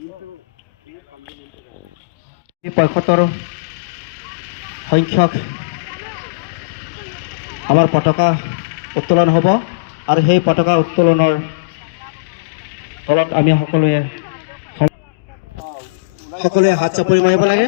75 সংখ্যক আমাৰ পতাকা উত্তোলন হ'ব আৰু সেই পতাকা উত্তোলনৰ ফলত আমি সকলোৱে হাত চাপৰি মাৰিব লাগে।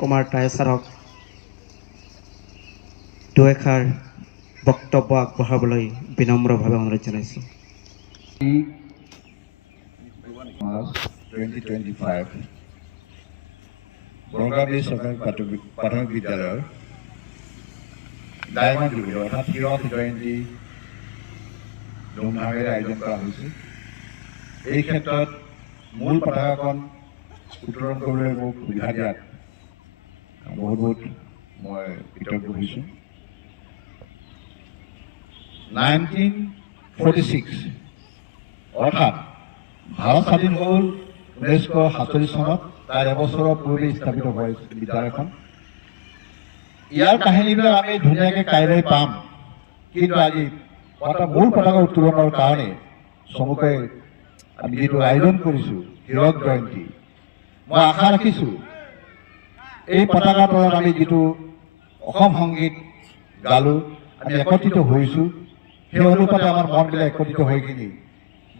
কুমাৰ টাইচাৰক দুএষাৰ বক্তব্য আগবঢ়াবলৈ বিনম্ৰভাৱে অনুৰোধ জনাইছোঁ। 2025 বৰগাঁও চৰকাৰী প্ৰাথমিক বিদ্যালয়ৰ ডায়মণ্ড জুবিলি অৰ্থাৎ হীৰক জয়ন্তী ধুমধামেৰে আয়োজন কৰা হৈছে। এই ক্ষেত্ৰত মূল পতাকাখন উত্তোলন কৰিবলৈ মোক সুবিধা দিয়াত বহুত মই কৃতজ্ঞ হৈছোঁ। 1946 অৰ্থাৎ ভাৰত স্বাধীন হ'ল 1947 চনত, তাৰ এবছৰৰ পূৰ্বে স্থাপিত হয় বিদ্যালয়খন। ইয়াৰ কাহিনীবিলাক আমি ধুনীয়াকৈ কাইলৈ পাম, কিন্তু আজি মূল পতাকা উত্তোলনৰ কাৰণে চমুকৈ আমি যিটো আয়োজন কৰিছোঁ হীৰক জয়ন্তী, মই আশা ৰাখিছোঁ এই পতাকাৰ তলত আমি যিটো অসম সংগীত গালোঁ, আমি একত্ৰিত হৈছোঁ, সেই অনুপাতে আমাৰ মনবিলাক একত্ৰিত হৈ কিনি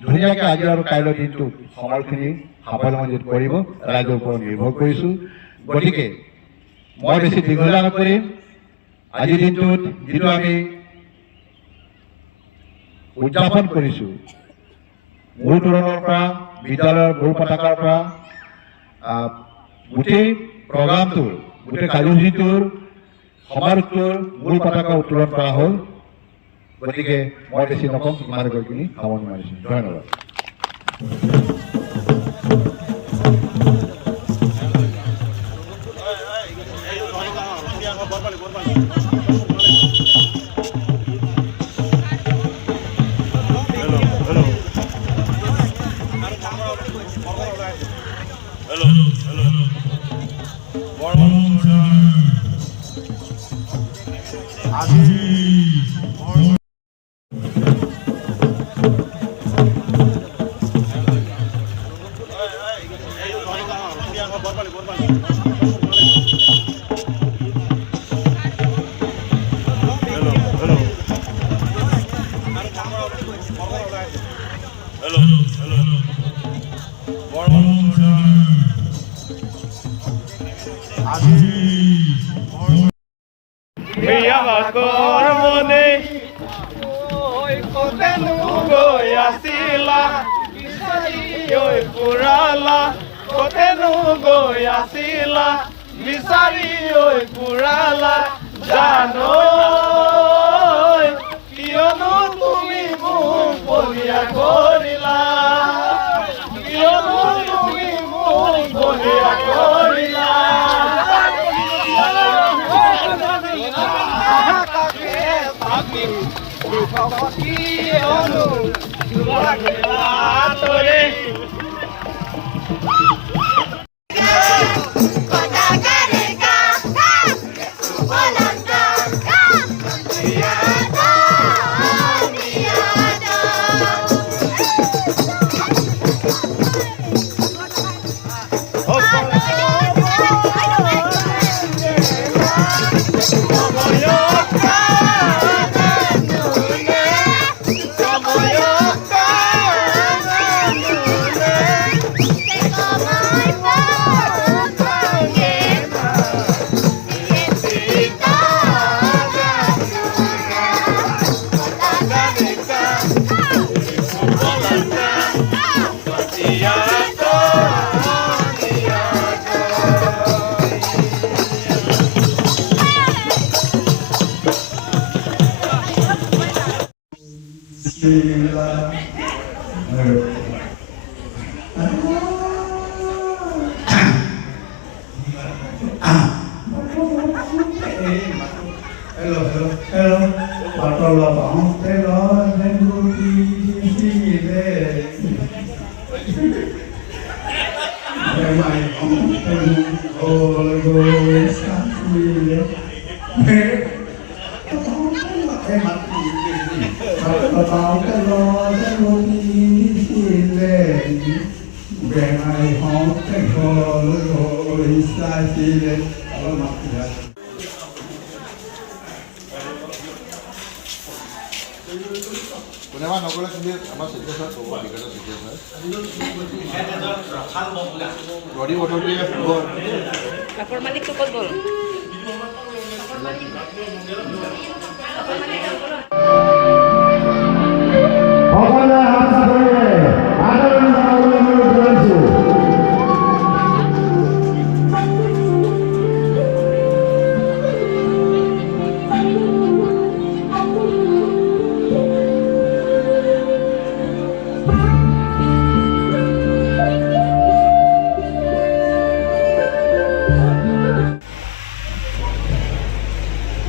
ধুনীয়াকৈ আজি আৰু কাইলৈ দিনটোত সময়খিনি সাফল্যমণ্ডিত কৰিব ৰাইজৰ ওপৰত নিৰ্ভৰ কৰিছোঁ। গতিকে মই বেছি দীঘলীয়া নকৰিম। আজিৰ দিনটোত যিটো আমি উদযাপন কৰিছোঁ, মূল তোৰণৰ পৰা বিদ্যালয়ৰ মূল পতাকাৰ পৰা গোটেই প্ৰগ্ৰামটোৰ গোটেই কাৰ্যসূচীটোৰ সমাৰোহটোৰ মূল পতাকা উত্তোলন কৰা হ'ল। গতিকে মই বেছি নকওঁ, ইমানে গৈ কিনি সামৰণি মাৰিছোঁ। ধন্যবাদ।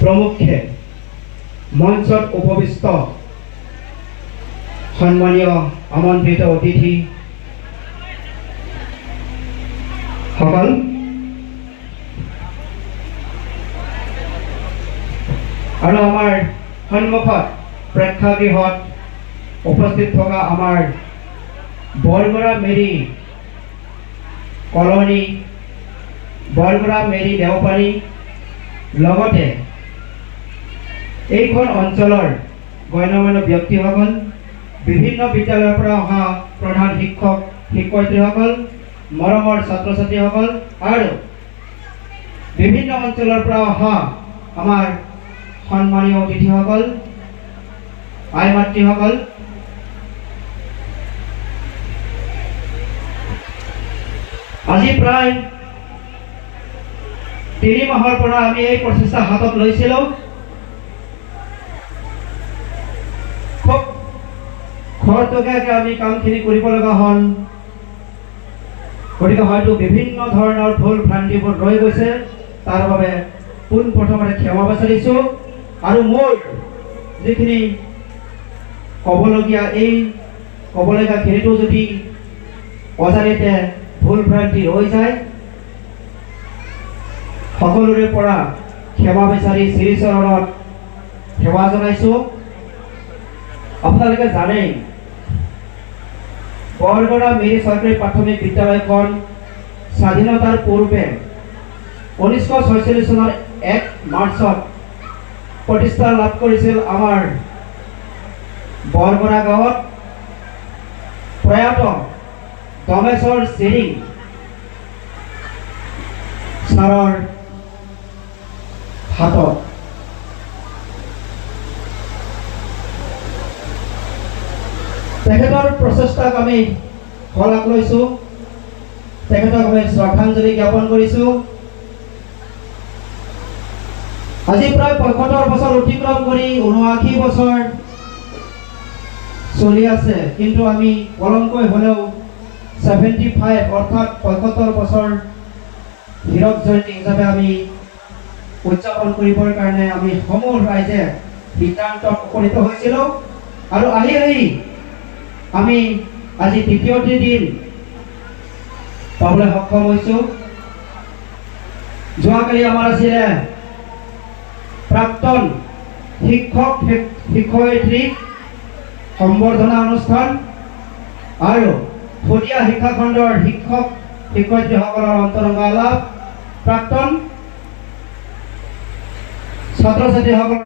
प्रमुखे मंचत उपविष्ट सम्मानीय आमंत्रित अतिथि सकल और आमार सम्मुखत प्रेक्षागृहत उपस्थित थका आमार बरगरा मेरी कलनी बरगरा मेरी देवपारी लगते এইখন অঞ্চলৰ গণ্যমান্য ব্যক্তিসকল বিভিন্ন বিদ্যালয়ৰ পৰা অহা প্ৰধান শিক্ষক শিক্ষয়িত্ৰীসকল, মৰমৰ ছাত্ৰ ছাত্ৰীসকল আৰু বিভিন্ন অঞ্চলৰ পৰা অহা আমাৰ সন্মানীয় অতিথিসকল, আই মাতৃসকল, আজি প্ৰায় 3 মাহৰ পৰা আমি এই প্ৰচেষ্টা হাতত লৈছিলোঁ। খুব খৰতকীয়াকৈ আমি কামখিনি কৰিব লগা হ'ল। গতিকে হয়তো বিভিন্ন ধৰণৰ ভুল ভ্ৰান্তিবোৰ ৰৈ গৈছে, তাৰ বাবে পোনপ্ৰথমতে ক্ষমা বিচাৰিছোঁ। আৰু মোৰ যিখিনি ক'বলগীয়া এই ক'বলগীয়াখিনিতো যদি অজানিতে ভুল ভ্ৰান্তি ৰৈ যায়, সকলোৰে পৰা ক্ষমা বিচাৰি শ্ৰীচৰণত সেৱা জনাইছোঁ। আপোনালোকে জানেই বৰগড়া মেৰি চৰকাৰী প্ৰাথমিক বিদ্যালয়খন স্বাধীনতাৰ পূৰ্বে 1946 চনৰ 1 মাৰ্চত প্ৰতিষ্ঠা লাভ কৰিছিল আমাৰ বৰগড়া গাঁৱত প্ৰয়াত দমেশ্বৰ চেৰিং ছাৰৰ হাতত। তেখেতৰ প্ৰচেষ্টাক আমি শলাগ লৈছোঁ, তেখেতক আমি শ্ৰদ্ধাঞ্জলি জ্ঞাপন কৰিছোঁ। আজি প্ৰায় 75 বছৰ অতিক্ৰম কৰি 79 বছৰ চলি আছে, কিন্তু আমি পলমকৈ হ'লেও 75 অৰ্থাৎ 75 বছৰ হীৰক জয়ন্তী হিচাপে আমি উদযাপন কৰিবৰ কাৰণে আমি সমূহ ৰাইজে সিদ্ধান্তত উপনীত হৈছিলোঁ। আৰু আহি আমি আজি দ্বিতীয়টি দিন পাবলৈ সক্ষম হৈছোঁ। যোৱাকালি আমাৰ আছিলে প্ৰাক্তন শিক্ষক শিক্ষয়িত্ৰী সম্বৰ্ধনা অনুষ্ঠান আৰু ফটীয়া শিক্ষাখণ্ডৰ শিক্ষক শিক্ষয়িত্ৰীসকলৰ অন্তৰংগ আলাপ, প্ৰাক্তন ছাত্ৰ ছাত্ৰীসকল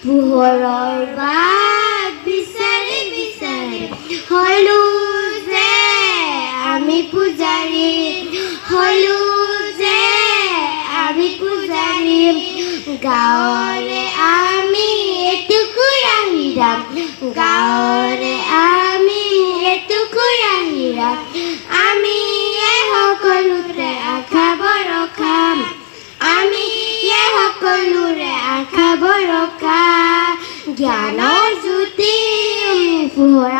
পোহৰৰ বাট বিচাৰি বিচাৰি হলো যে আমি পূজাৰী হলো যে আমি পূজাৰী গাঁৱৰে আমি এটুকুৰা হীৰা গাঁৱৰে আমি এটুকুৰা হীৰা আমি সকলোতে আশা ভৰসা আমি সকলোৰে আশা ভৰসা জ্ঞানৰ জ্যোতি পোহৰা